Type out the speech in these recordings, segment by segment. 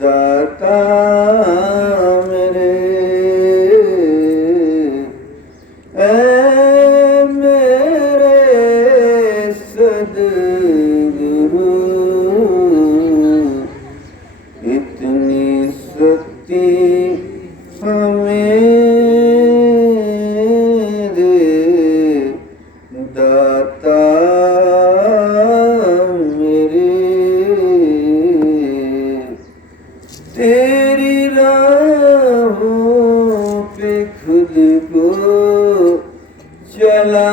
दाता मेरे, ऐ मेरे सद्गुरु, इतनी शक्ति हमें दे दाता तेरी राहों पे खुद को चला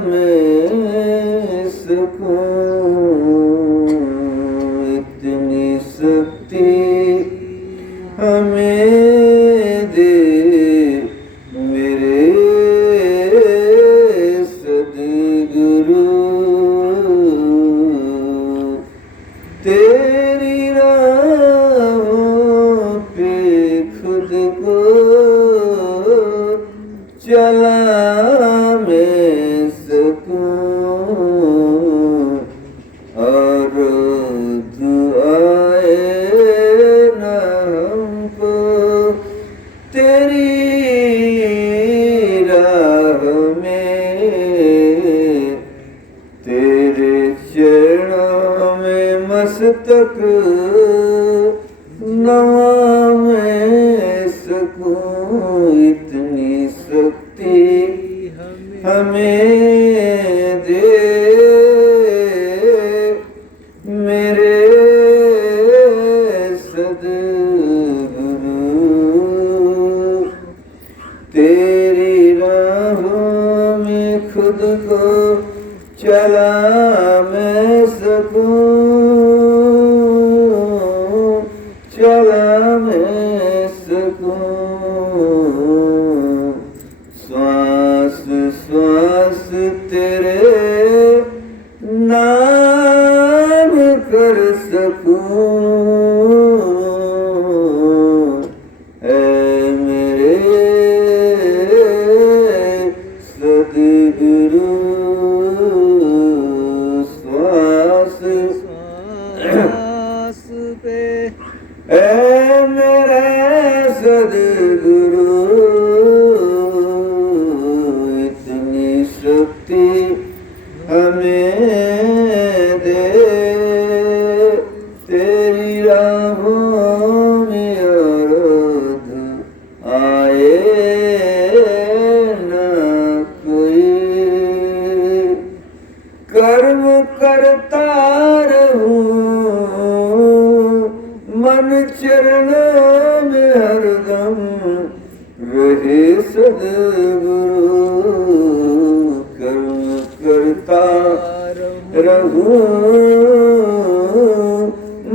मैं सकूं, इतनी शक्ति हमें दे मेरे सद्गुरु, तेरी चला मैं सकूं, और दुआए न हमको तेरी राह में, तेरे चरणों में मस्तक नवा मैं सकूं, इतनी शक्ति हमें दे मेरे सद्गुरु, तेरी राहों में खुद को चला मैं सकूं, चला मैं सकूं, श्वास श्वास तेरे नाम कर सकूं, ऐ मेरे सद्गुरु, श्वास पे ऐ मेरे सद्गुरु, इतनी शक्ति हमें दे तेरी राहों में अवरोध आए न कोई, कर्म करता रहूं मन चरणों में हरदम रहे सद्गुरु, कर्म करता रहूं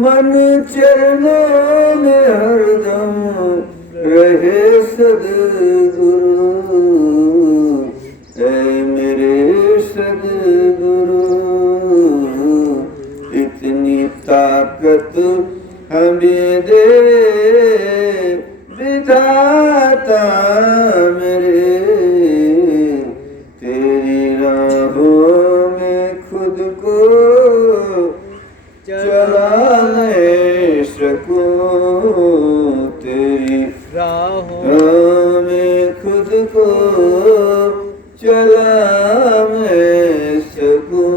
मन चरणों में हरदम रहे सद्गुरु, ऐ मेरे सद्गुरु, इतनी ताकत हमें दे विधाता मेरे, तेरी राहों में खुद को चला मैं सकूं, तेरी राहों में खुद को चला मैं सकूं,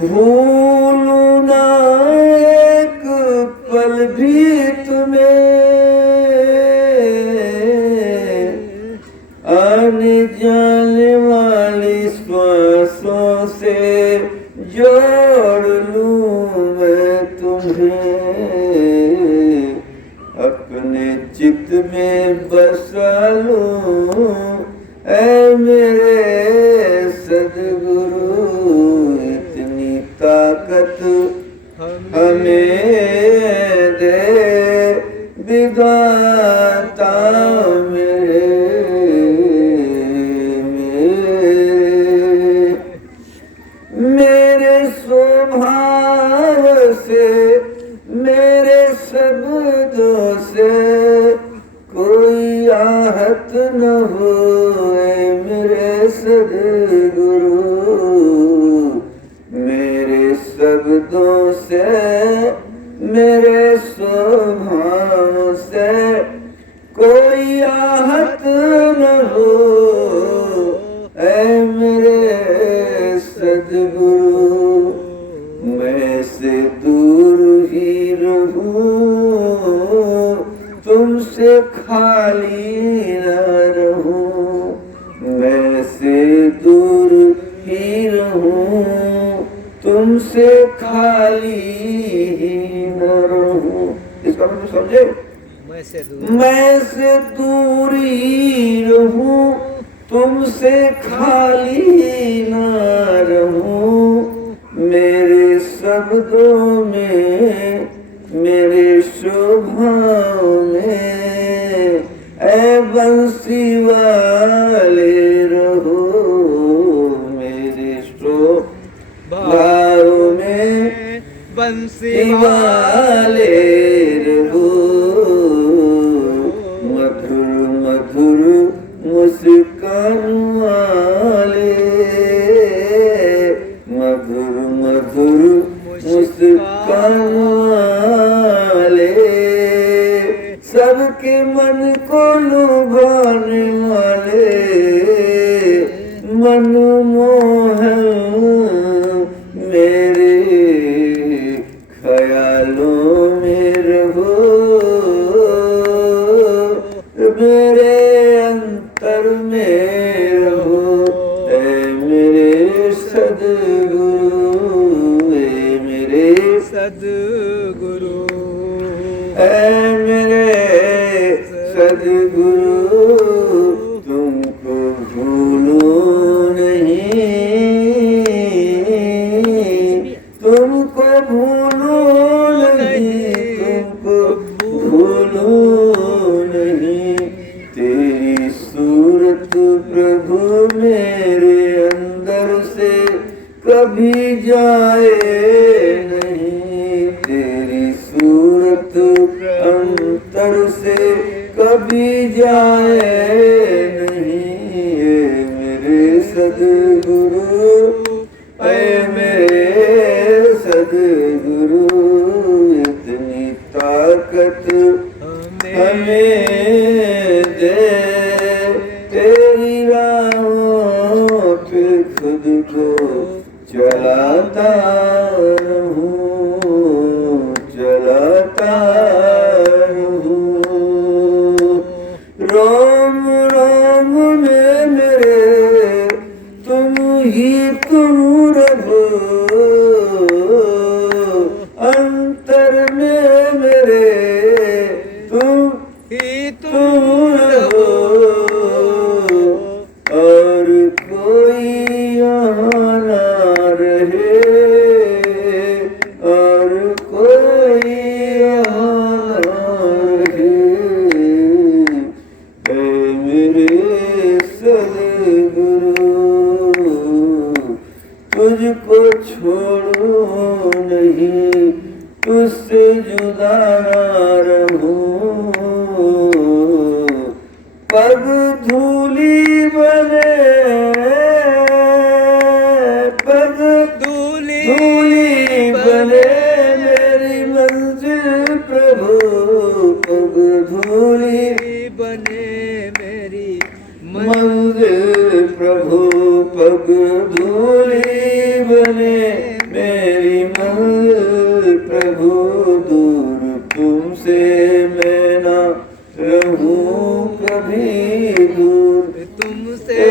भूलूं ना एक पल भी तुम्हें, आने जाने वाली श्वासों से जोड़ लूं मैं तुम्हें, अपने चित्त में बसा लूं, ऐ मेरे सद्गुरु, इतनी ताकत हमें दे विधाता मेरे, मेरे स्वभाव से मेरे शब्दों से कोई आहत न होए मेरे सद्गुरु, ऐ मेरे सद्गुरु मैं से दूर ही रहूं, तुमसे खाली न रहूं, मैं से दूर ही रहूं, तुमसे खाली ही न रहूं। इसका मतलब समझे? मैं से दूर ही रहूं, तुमसे खाली न रहूं, मेरे शब्दों में मेरे शोभाओं में ऐ बंसी वाले रहो, मेरे शोभाओं में बंसी वाले रहो, मधुर मधुर मुस्कान वाले, मधुर मधुर मुस्कान वाले, सबके मन को लुभाने वाले, मनमोहन मेरे ख्यालों में रहो, मेरे अंतर में रहो, ऐ मेरे सद्गुरु, ऐ मेरे सद्गुरु, ऐ मेरे सद्गुरु, तुमको भूलूं नहीं, तुमको भूलूं नहीं, तुमको भूलूं नहीं, तेरी सूरत प्रभु मेरे अंदर से कभी जाए नहीं, तेरी सूरत अंतर से कभी जाए नहीं, ऐ मेरे सद्गुरु, ऐ मेरे सद्गुरु, इतनी ताकत हमें दे, तेरी राहों पे खुद को चलाता रहूं, चलाता रहूं, रोम रोम में मेरे तुम ही तुम रहो, अंतर में मेरे तुम ही तुम रहो, और कोई यहाँ ना रहे, और कोई यहाँ ना रहे, ऐ मेरे सद्गुरु, तुझको छोड़ो नहीं, तुझसे जुदा ना रहूं, पग धूली बने, पग धूली बने मेरी मंजिल प्रभु, पग धूली बने मेरी मंजिल प्रभु, पग धूली बने मेरी मंजिल प्रभु, दूर तुमसे मैं ना रहूं कभी, दूर तुमसे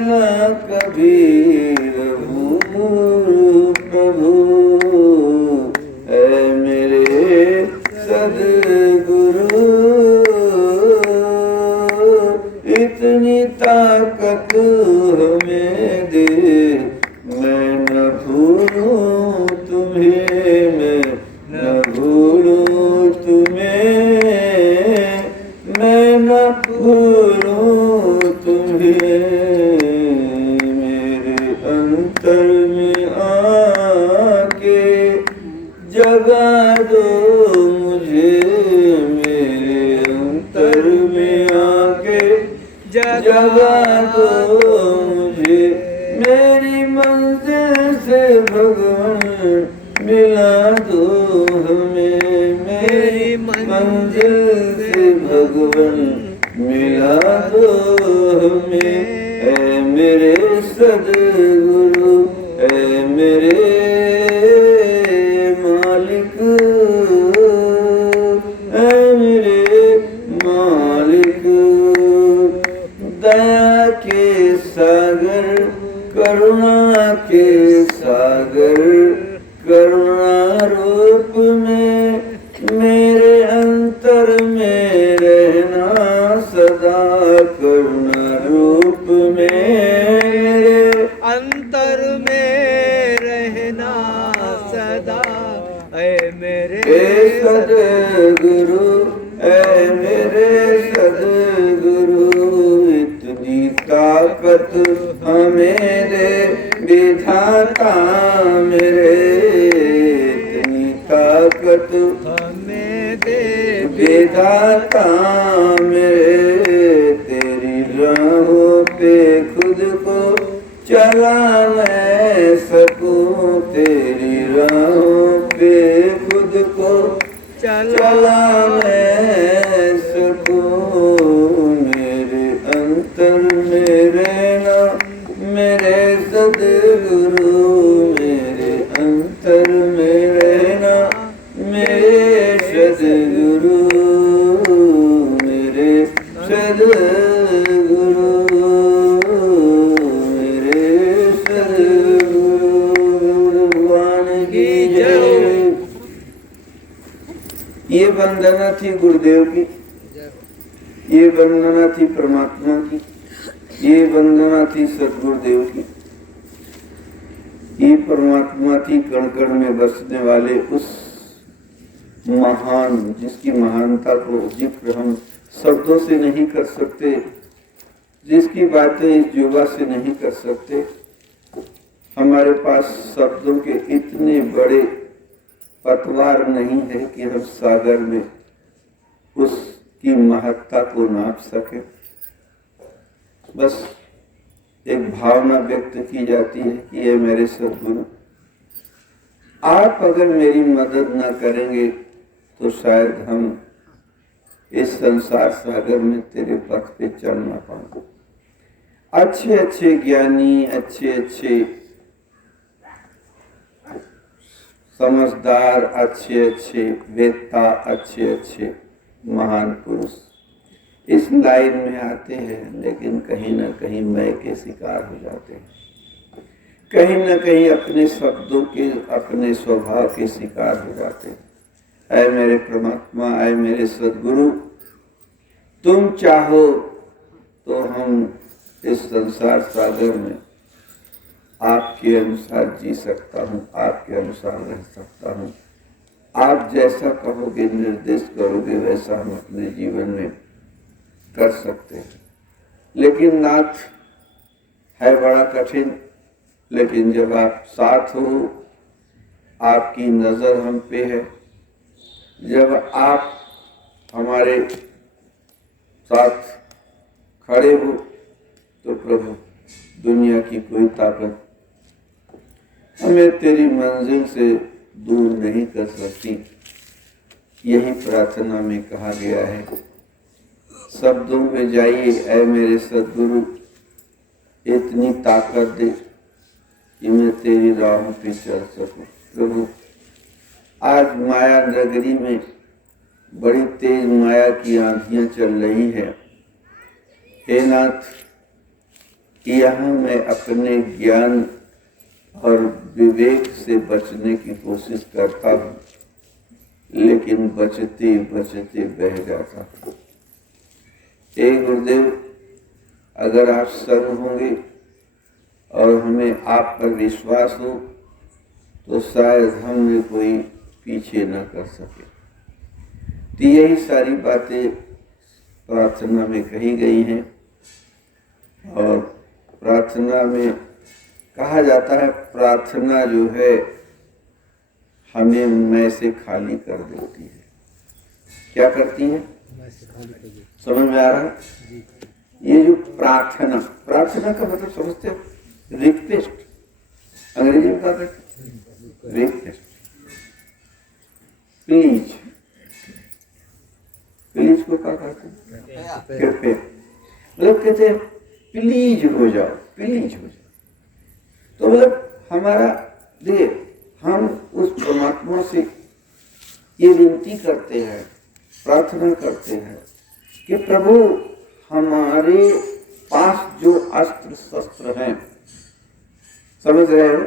ना कभी रहूं प्रभु, ऐ मेरे सद्गुरु, इतनी ताकत हमें दे, मैं न भूलूं तुम्हें, मैं न भूलूं तुम्हें, मैं न भूलूं तुम्हें, मेरे अंतर में आके जगा दो मुझे, मेरे अंतर में आके जगा दो मुझे, मेरी मंजिल से भगवान मिला दो हमें, मेरी मंजिल से भगवान मिला दो हमें, ऐ मेरे सद्गुरु, ऐ मेरे मालिक, ऐ मेरे मालिक। दया के सागर, करुणा के सागर, करुणा रूप में मेरे अंतर में रहना सदा, करुणा रूप में मेरे अंतर में रहना सदा, ऐ मेरे सद्गुरु, ऐ मेरे सद्गुरु। इतनी ताकत हमें दे विधाता मेरे, इतनी ताकत हमें दे विधाता मेरे। तेरी राहों पे खुद को चला मैं सकूं, तेरी राहों पे खुद को चला मैं सकूं। मेरे अंतर में रहना मेरे सद्गुरु, मेरे अंतर में रहना मेरे सद्गुरु, मेरे सद्गुरु, मेरे सद्गुरु। भगवान की जय। ये वंदना थी गुरुदेव की, ये वंदना थी परमात्मा की, ये वंदना थी सद्गुरुदेव की। ये परमात्मा की कण कण में बसने वाले उस महान, जिसकी महानता को जिक्र हम शब्दों से नहीं कर सकते, जिसकी बातें इस युवा से नहीं कर सकते। हमारे पास शब्दों के इतने बड़े पतवार नहीं है कि हम सागर में उसकी महत्ता को नाप सके। बस एक भावना व्यक्त की जाती है कि ये मेरे सद्गुरु, आप अगर मेरी मदद ना करेंगे तो शायद हम इस संसार सागर में तेरे पथ पे चल ना पाएंगे। अच्छे अच्छे ज्ञानी, अच्छे अच्छे समझदार, अच्छे अच्छे वेत्ता, अच्छे अच्छे महान पुरुष इस लाइन में आते हैं, लेकिन कहीं ना कहीं मैं के शिकार हो जाते हैं, कहीं ना कहीं अपने शब्दों के, अपने स्वभाव के शिकार हो जाते हैं। ऐ मेरे परमात्मा, ऐ मेरे सद्गुरु, तुम चाहो तो हम इस संसार सागर में आपके अनुसार जी सकता हूँ, आपके अनुसार रह सकता हूँ। आप जैसा कहोगे, निर्देश करोगे, वैसा हम अपने जीवन में कर सकते हैं। लेकिन नाथ है बड़ा कठिन, लेकिन जब आप साथ हो, आपकी नज़र हम पे है, जब आप हमारे साथ खड़े हो, तो प्रभु दुनिया की कोई ताकत हमें तेरी मंजिल से दूर नहीं कर सकती। यही प्रार्थना में कहा गया है। शब्दों में जाइए, ऐ मेरे सद्गुरु, इतनी ताकत दे कि मैं तेरी राहों पे चल सकूं। प्रभु, आज माया नगरी में बड़ी तेज माया की आंधियां चल रही है। हे नाथ, यहाँ मैं अपने ज्ञान और विवेक से बचने की कोशिश करता हूँ, लेकिन बचते बचते बह जाता हूँ। हे गुरुदेव, अगर आप संग होंगे और हमें आप पर विश्वास हो, तो शायद हमें कोई पीछे न कर सके। तो यही सारी बातें प्रार्थना में कही गई हैं, और प्रार्थना में कहा जाता है, प्रार्थना जो है हमें मैं से खाली कर देती है। क्या करती है? समझ में आ रहा है? ये जो प्रार्थना, प्रार्थना का मतलब समझते हो? रिक्वेस्ट, अंग्रेजी में क्या कहते हैं? Request, please. प्लीज को क्या कहते हैं? कृपया। मतलब कहते हैं प्लीज हो जाओ, प्लीज हो जाओ। तो मतलब हमारा देखिए, हम उस परमात्मा से ये विनती करते हैं, प्रार्थना करते हैं कि प्रभु हमारे पास जो अस्त्र शस्त्र हैं, समझ रहे हो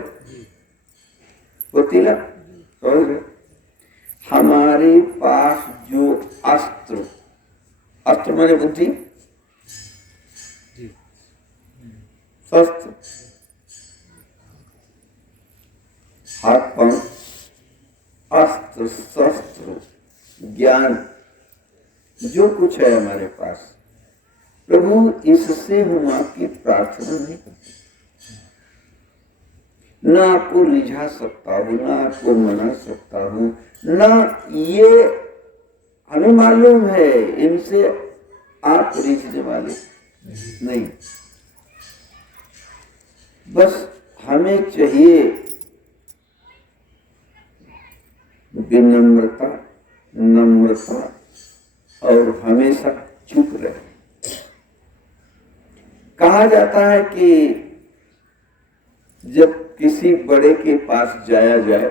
वकीला, समझ रहे, हमारे पास जो अस्त्र, अस्त्र माने बुद्धि, शस्त्र, हाथ पांव, अस्त्र शस्त्र ज्ञान, जो कुछ है हमारे पास, प्रभु इससे हम आपकी प्रार्थना नहीं करते। ना आपको रिझा सकता हूं, ना आपको मना सकता हूं, ना ये हमें मालूम है इनसे आप रिझने वाले नहीं। बस हमें चाहिए विनम्रता, नम्रता और हमेशा चुप रहे। कहा जाता है कि जब किसी बड़े के पास जाया जाए,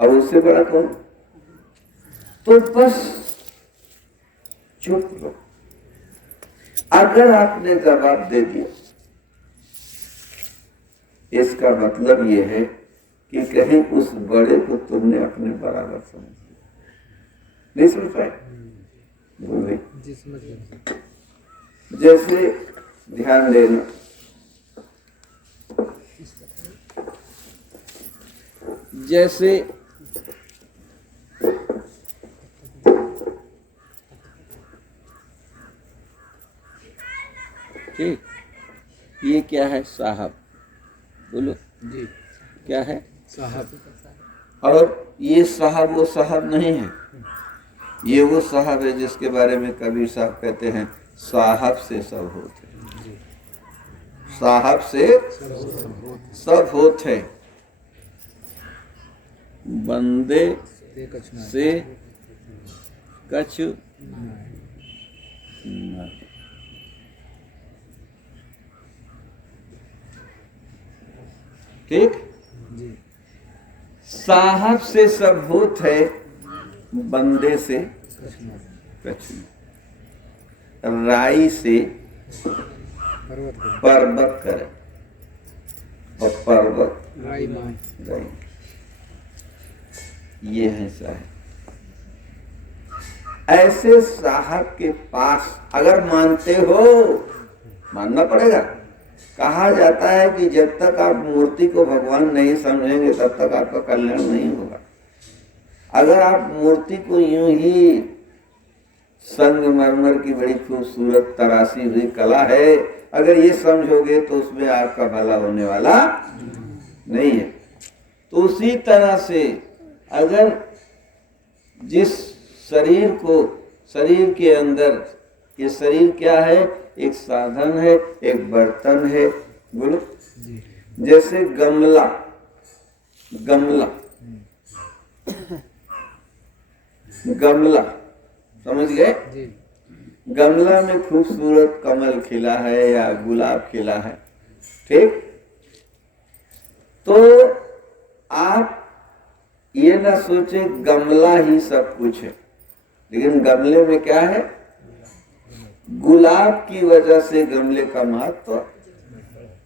अब उससे बड़ा कौन, तो बस चुप रहो। अगर आपने जवाब दे दिया, इसका मतलब यह है कि कहीं उस बड़े को तुमने अपने बराबर समझ लिया। नहीं समझ पाए? बोले जैसे ध्यान देना, जैसे ठीक, ये क्या है? साहब, बोलो जी, क्या है? साहब। और ये साहब वो साहब नहीं है, ये वो साहब है जिसके बारे में कबीर साहब कहते हैं, साहब से सब होते, साहब से सब होते, बंदे से कछु नहीं। ठीक, साहब से सब होत है, बंदे से कछु नहीं। राई से पर्वत करे और पर्वत राई, ये है साहब। ऐसे साहब के पास अगर मानते हो, मानना पड़ेगा। कहा जाता है कि जब तक आप मूर्ति को भगवान नहीं समझेंगे तब तक आपका कल्याण नहीं होगा। अगर आप मूर्ति को यूं ही संगमरमर की बड़ी खूबसूरत तराशी हुई कला है, अगर ये समझोगे तो उसमें आपका भला होने वाला नहीं है। तो उसी तरह से अगर जिस शरीर को, शरीर के अंदर, ये शरीर क्या है? एक साधन है, एक बर्तन है, बोलो जैसे गमला, गमला, गमला समझ गए? गमला में खूबसूरत कमल खिला है या गुलाब खिला है, ठीक? तो आप ये ना सोचे गमला ही सब कुछ है, लेकिन गमले में क्या है? गुलाब की वजह से गमले का महत्व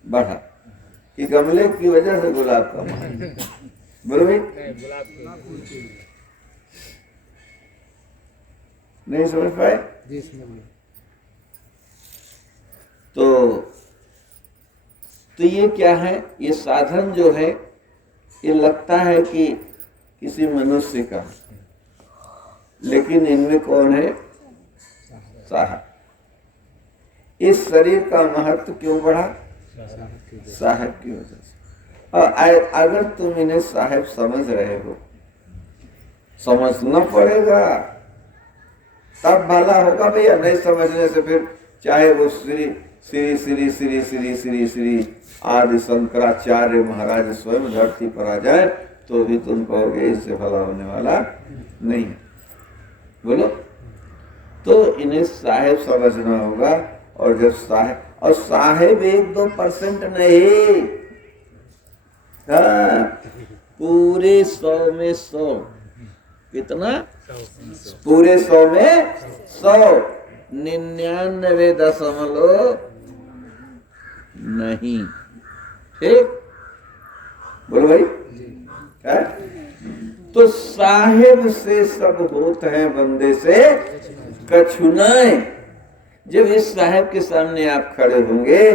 बढ़ा, कि गमले की वजह से गुलाब का महत्व, बोलो भाई, नहीं समझ पाए? तो ये क्या है? ये साधन जो है, ये लगता है कि किसी मनुष्य का, लेकिन इनमें कौन है? साहब। इस शरीर का महत्व क्यों बढ़ा? साहब की वजह से। और अगर तुम इन्हें साहब समझ रहे हो, समझना पड़ेगा तब भला होगा भैया। नहीं समझने से फिर चाहे वो श्री श्री श्री श्री श्री श्री श्री आदि शंकराचार्य महाराज स्वयं धरती पर आ जाए तो भी तुम कहोगे इससे भला होने वाला नहीं। बोलो। तो इन्हें साहेब समझना होगा। और जब साहेब 1-2% नहीं, हाँ, पूरे 100 में 100। कितना? पूरे 100 में 100, 99 नहीं। ठीक, बोलो भाई। है? तो साहेब से सब होत है, बंदे से कछु नहीं। जब इस साहेब के सामने आप खड़े होंगे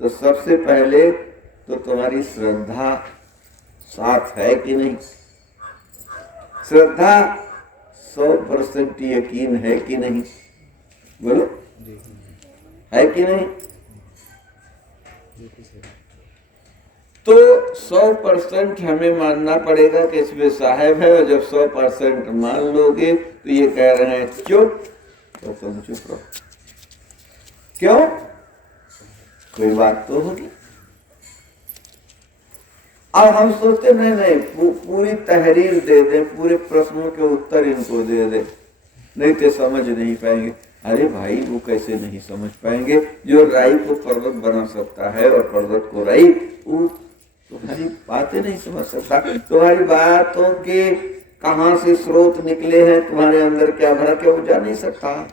तो सबसे पहले तो तुम्हारी श्रद्धा साथ है कि नहीं? श्रद्धा 100% यकीन है कि नहीं? बोलो, है कि नहीं? तो 100% हमें मानना पड़ेगा कि इसमें साहेब है। और जब 100% मान लोगे तो ये कह रहे हैं चुप, तो तुम चुप रहो। क्यों? कोई बात तो होगी। अब हम सोचते नहीं, पूरी तहरीर दे दे, पूरे प्रश्नों के उत्तर इनको दे दे, नहीं तो समझ नहीं पाएंगे। अरे भाई, वो कैसे नहीं समझ पाएंगे? जो राई को पर्वत बना सकता है और पर्वत को राई, वो तुम्हारी बातें नहीं समझ सकता। तुम्हारी बातों के कहां से स्रोत निकले हैं, तुम्हारे अंदर क्या भरा, क्या वो जान नहीं सकता।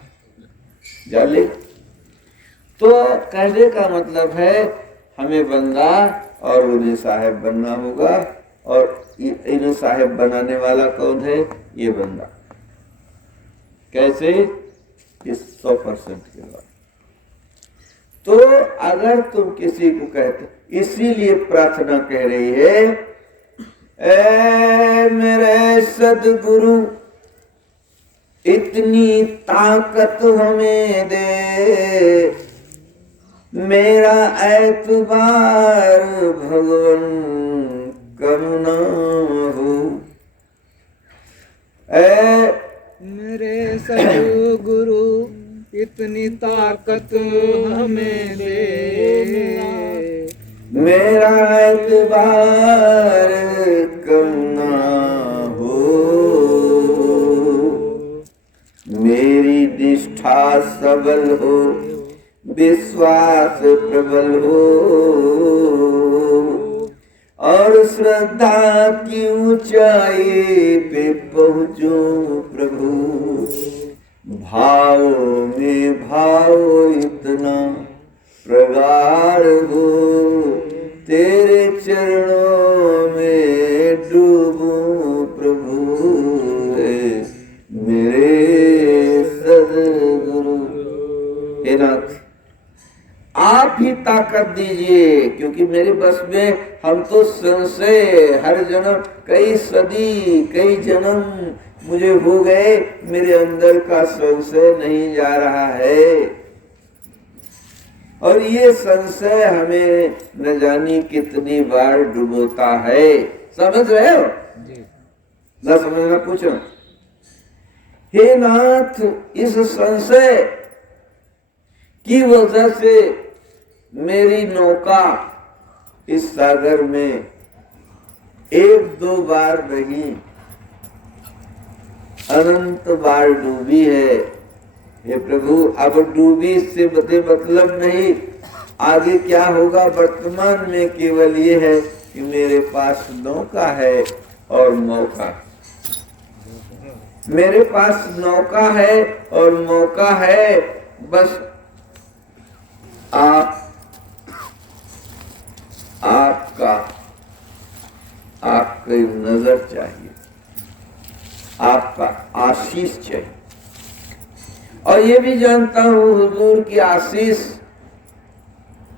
जान ले। तो कहने का मतलब है हमें बंदा और उन्हें साहेब बनना होगा। और इन्हें साहेब बनाने वाला कौन है? ये बंदा। कैसे? इस 100% के बाद। तो अगर तुम किसी को कहते, इसीलिए प्रार्थना कह रही है, ए मेरे सदगुरु इतनी ताकत हमें दे, मेरा एतबार भगवन कम न हो। मेरे सदगुरु इतनी ताकत हमें दे, मेरा एतबार कम न हो, मेरी निष्ठा सबल हो, विश्वास प्रबल हो, और श्रद्धा की ऊंचाई पे पहुंचूं प्रभु। भाव में भाव इतना प्रगाढ़ हो, तेरे चरणों में डूबूं प्रभु। मेरे सदगुरु हे नाथ, आप ही ताकत दीजिए, क्योंकि मेरे बस में, हम तो संशय हर जन्म, कई सदी कई जन्म मुझे हो गए, मेरे अंदर का संशय नहीं जा रहा है। और ये संशय हमें न जानी कितनी बार डुबोता है। समझ रहे हो? न समझना पूछो। हे नाथ, इस संशय की वजह से मेरी नौका इस सागर में 1-2 बार नहीं, अनंत बार डूबी है। हे प्रभु, अब डूबी से मतलब नहीं, आगे क्या होगा। वर्तमान में केवल ये है कि मेरे पास नौका है और मौका। मेरे पास नौका है और मौका है, बस आपकी नजर चाहिए, आपका आशीष चाहिए। और ये भी जानता हूँ हुजूर की आशीष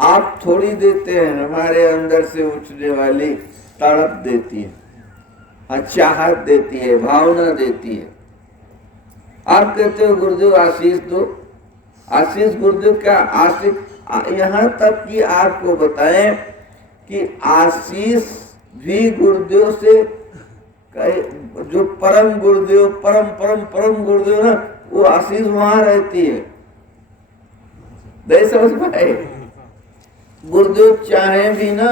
आप थोड़ी देते हैं, हमारे अंदर से उठने वाली तड़प देती है, चाहत देती है, भावना देती है। आप कहते हो गुरुदेव आशीष दो, आशीष गुरुदेव क्या आशीष, यहाँ तक कि आपको बताएं कि आशीष भी गुरुदेव से, जो परम गुरुदेव, परम गुरुदेव ना, वो आशीष वहां रहती है। नहीं समझ पाए? गुरुदेव चाहे भी ना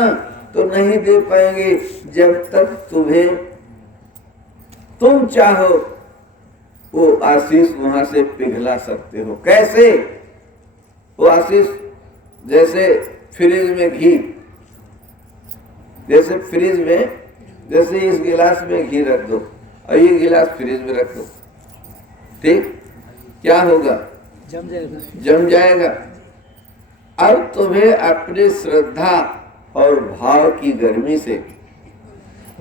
तो नहीं दे पाएंगे जब तक तुम चाहो वो आशीष वहां से पिघला सकते हो। कैसे? वो आशीष जैसे फ्रिज में घी, जैसे फ्रिज में, जैसे इस गिलास में घी रख दो और ये गिलास फ्रिज में रख दो, ठीक, क्या होगा? जम जाएगा। जम जाएगा। अब तुम्हें अपने श्रद्धा और भाव की गर्मी से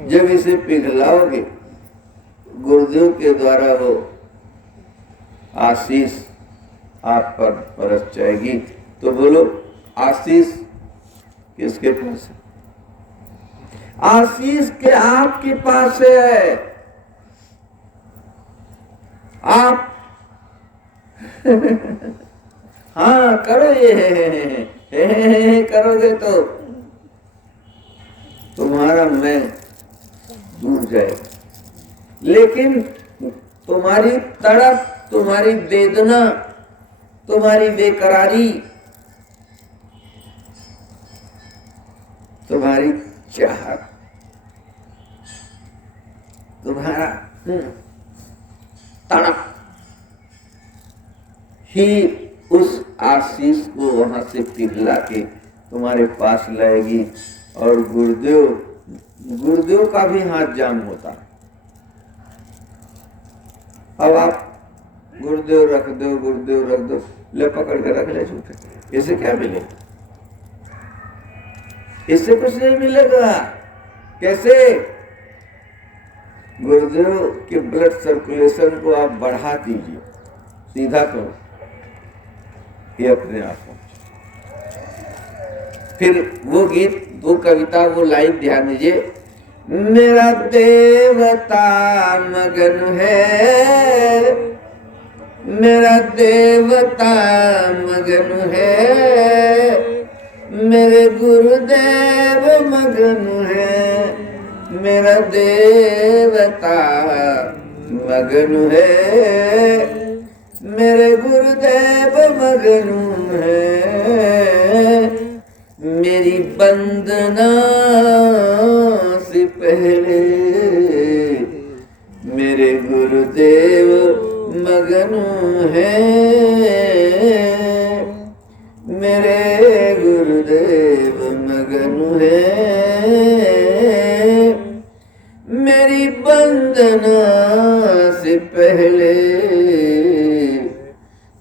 जब इसे पिघलाओगे, गुरुदेव के द्वारा वो आशीष आप पर बरस जाएगी। तो बोलो, आशीष किसके पास है? आशीष के आपके पास है। आप हाँ करो ये करोगे तो तुम्हारा मैं दूर जाएगा। लेकिन तुम्हारी तड़प, तुम्हारी वेदना, तुम्हारी बेकरारी, तुम्हारी चाहत, तुम्हारा तड़प ही उस आशीष को वहां से पिघला के तुम्हारे पास लाएगी। और गुरुदेव का भी हाथ जाम होता है। अब आप गुरुदेव रख दो, ले पकड़ के रख ले झूठे, इससे क्या मिलेगा? इससे कुछ नहीं मिलेगा। कैसे? गुरुदेव के ब्लड सर्कुलेशन को आप बढ़ा दीजिए, सीधा करो, ये अपने आप हो। फिर वो गीत, वो कविता, वो लाइन ध्यान दीजिए। मेरा देवता मगन है, मेरा देवता मगन है, मेरे गुरुदेव मगन है, मेरा देवता मगन है, मेरे गुरुदेव मगन है। मेरी वंदना से पहले मेरे गुरुदेव मगन है, मेरे गुरुदेव मगन है। मेरी वंदना से पहले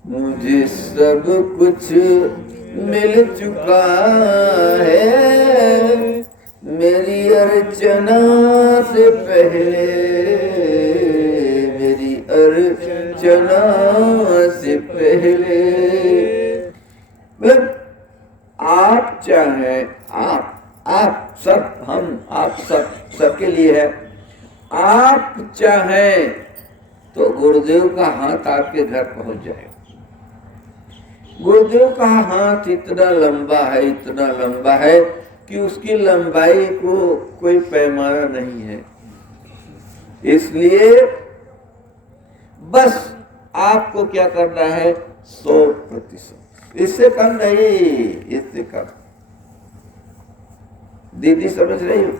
मुझे सब कुछ मिल चुका है, मेरी अर्चना से पहले, मेरी अर्चना से पहले। मतलब आप चाहे, आप सब, हम आप सबके लिए है। आप चाहें तो गुरुदेव का हाथ आपके घर पहुंच जाएगा। गुरुदेव का हाथ इतना लंबा है कि उसकी लंबाई को कोई पैमाना नहीं है। इसलिए बस आपको क्या करना है? 100%, इससे कम नहीं, इससे कम। दीदी समझ रही हो?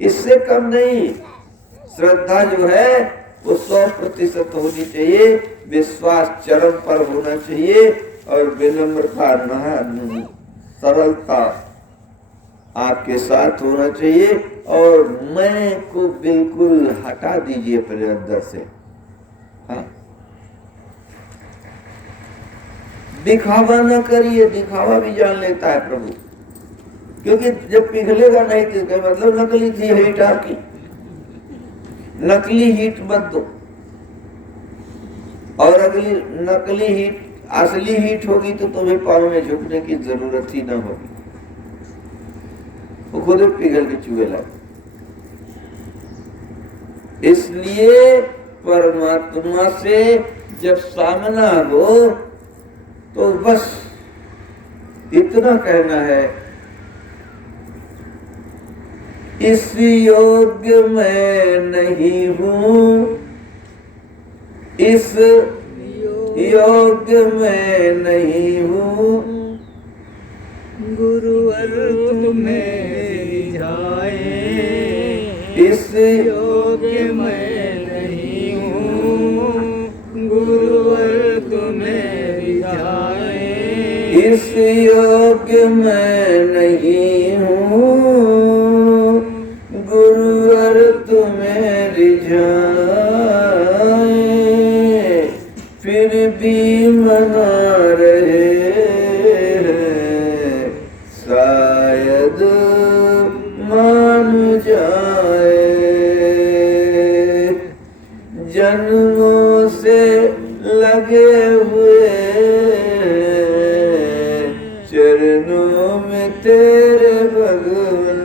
इससे कम नहीं। श्रद्धा जो है वो 100% होनी चाहिए, विश्वास चरम पर होना चाहिए और विनम्रता, सरलता आपके साथ होना चाहिए। और मैं को बिल्कुल हटा दीजिए अपने अंदर से। हाँ, दिखावा न करिए, दिखावा भी जान लेता है प्रभु, क्योंकि जब पिघलेगा नहीं तो इसका मतलब नकली थी हीट आपकी। नकली हीट मत दो, और अगली नकली हीट असली हीट होगी तो तुम्हें पाँव में झुकने की जरूरत ही ना होगी, वो खुद पिघल के चूहे लगे। इसलिए परमात्मा से जब सामना हो तो बस इतना कहना है, इस योग्य मैं नहीं हूँ, इस योग्य मैं नहीं हूँ, गुरुवर तुम्हें रिझाए, इस योग्य मैं नहीं हूँ, इस योग्य मैं नहीं हूँ, गुरुवर तुम्हें रिझाए, फिर भी मना रहे हैं, शायद मान जाए। जन्मों से लगे हुए चरणों में तेरे भगवान,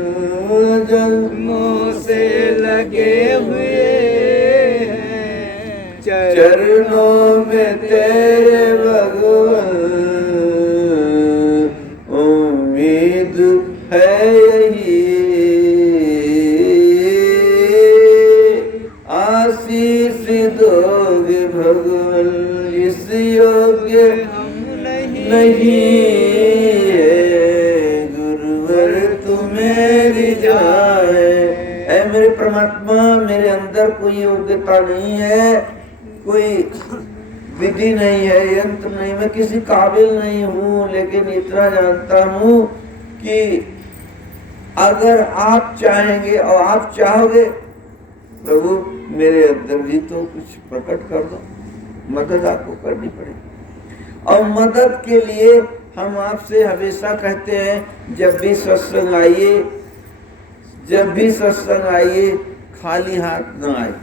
जन्मों से लगे हुए चरणों में तेरे भगवान, उम्मीद है यही आशीष दोगे भगवान, इस योग्य हम नहीं है, गुरुवर तुम्हें रिझाए। ऐ मेरे परमात्मा, मेरे अंदर कोई योग्यता नहीं है, कोई विधि नहीं है, यंत्र नहीं, मैं किसी काबिल नहीं हूँ, लेकिन इतना जानता हूँ कि अगर आप चाहेंगे और आप चाहोगे प्रभु मेरे अंदर भी तो कुछ प्रकट कर दो, मदद आपको करनी पड़ेगी। और मदद के लिए हम आपसे हमेशा कहते हैं, जब भी सत्संग आइए, जब भी सत्संग आइए, खाली हाथ न आए।